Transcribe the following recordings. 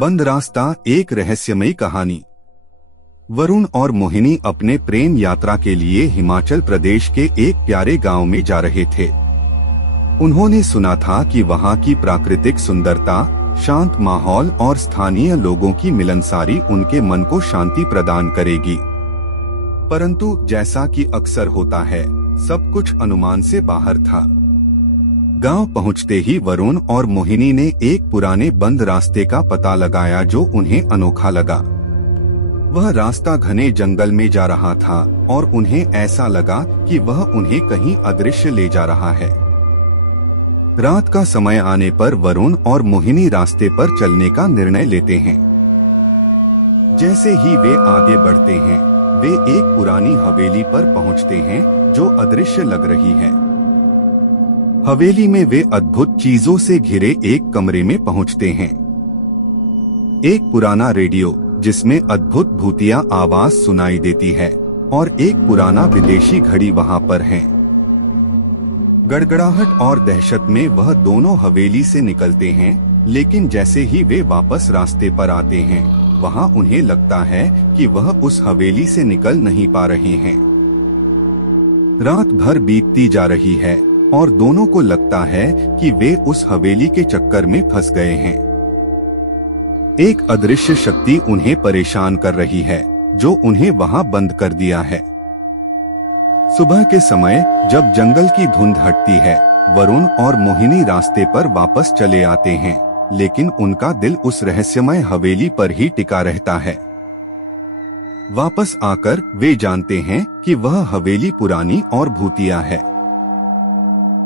बंद रास्ता, एक रहस्यमयी कहानी। वरुण और मोहिनी अपने प्रेम यात्रा के लिए हिमाचल प्रदेश के एक प्यारे गांव में जा रहे थे। उन्होंने सुना था कि वहां की प्राकृतिक सुंदरता, शांत माहौल और स्थानीय लोगों की मिलनसारी उनके मन को शांति प्रदान करेगी। परंतु जैसा कि अक्सर होता है, सब कुछ अनुमान से बाहर था। गांव पहुंचते ही वरुण और मोहिनी ने एक पुराने बंद रास्ते का पता लगाया जो उन्हें अनोखा लगा। वह रास्ता घने जंगल में जा रहा था और उन्हें ऐसा लगा कि वह उन्हें कहीं अदृश्य ले जा रहा है। रात का समय आने पर वरुण और मोहिनी रास्ते पर चलने का निर्णय लेते हैं। जैसे ही वे आगे बढ़ते हैं, वे एक पुरानी हवेली पर पहुंचते हैं जो अदृश्य लग रही है। हवेली में वे अद्भुत चीजों से घिरे एक कमरे में पहुंचते हैं। एक पुराना रेडियो जिसमें अद्भुत भूतिया आवाज सुनाई देती है और एक पुराना विदेशी घड़ी वहां पर है। गड़गड़ाहट और दहशत में वह दोनों हवेली से निकलते हैं, लेकिन जैसे ही वे वापस रास्ते पर आते हैं, वहां उन्हें लगता है कि वह उस हवेली से निकल नहीं पा रहे हैं। रात भर बीतती जा रही है और दोनों को लगता है कि वे उस हवेली के चक्कर में फंस गए हैं। एक अदृश्य शक्ति उन्हें परेशान कर रही है जो उन्हें वहां बंद कर दिया है। सुबह के समय जब जंगल की धुंध हटती है, वरुण और मोहिनी रास्ते पर वापस चले आते हैं, लेकिन उनका दिल उस रहस्यमय हवेली पर ही टिका रहता है। वापस आकर वे जानते हैं कि वह हवेली पुरानी और भूतिया है,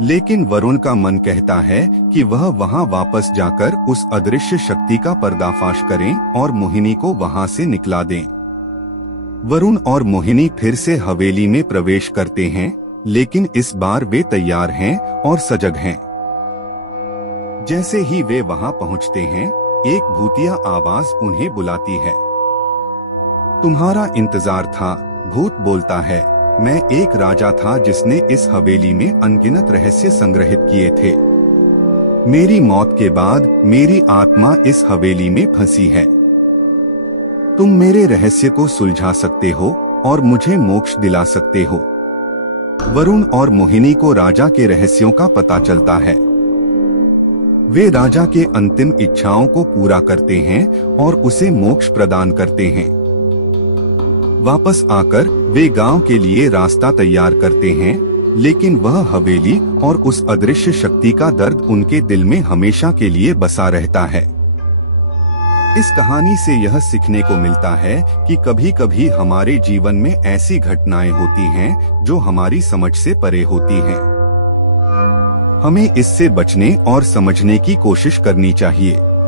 लेकिन वरुण का मन कहता है कि वह वहां वापस जाकर उस अदृश्य शक्ति का पर्दाफाश करें और मोहिनी को वहां से निकला दें। वरुण और मोहिनी फिर से हवेली में प्रवेश करते हैं, लेकिन इस बार वे तैयार हैं और सजग हैं। जैसे ही वे वहां पहुंचते हैं, एक भूतिया आवाज उन्हें बुलाती है। तुम्हारा इंतजार था, भूत बोलता है। मैं एक राजा था जिसने इस हवेली में अनगिनत रहस्य संग्रहित किए थे। मेरी मौत के बाद मेरी आत्मा इस हवेली में फंसी है। तुम मेरे रहस्य को सुलझा सकते हो और मुझे मोक्ष दिला सकते हो। वरुण और मोहिनी को राजा के रहस्यों का पता चलता है। वे राजा के अंतिम इच्छाओं को पूरा करते हैं और उसे मोक्ष प्रदान करते हैं। वापस आकर वे गांव के लिए रास्ता तैयार करते हैं, लेकिन वह हवेली और उस अदृश्य शक्ति का दर्द उनके दिल में हमेशा के लिए बसा रहता है। इस कहानी से यह सीखने को मिलता है कि कभी-कभी हमारे जीवन में ऐसी घटनाएं होती हैं जो हमारी समझ से परे होती हैं। हमें इससे बचने और समझने की कोशिश करनी चाहिए।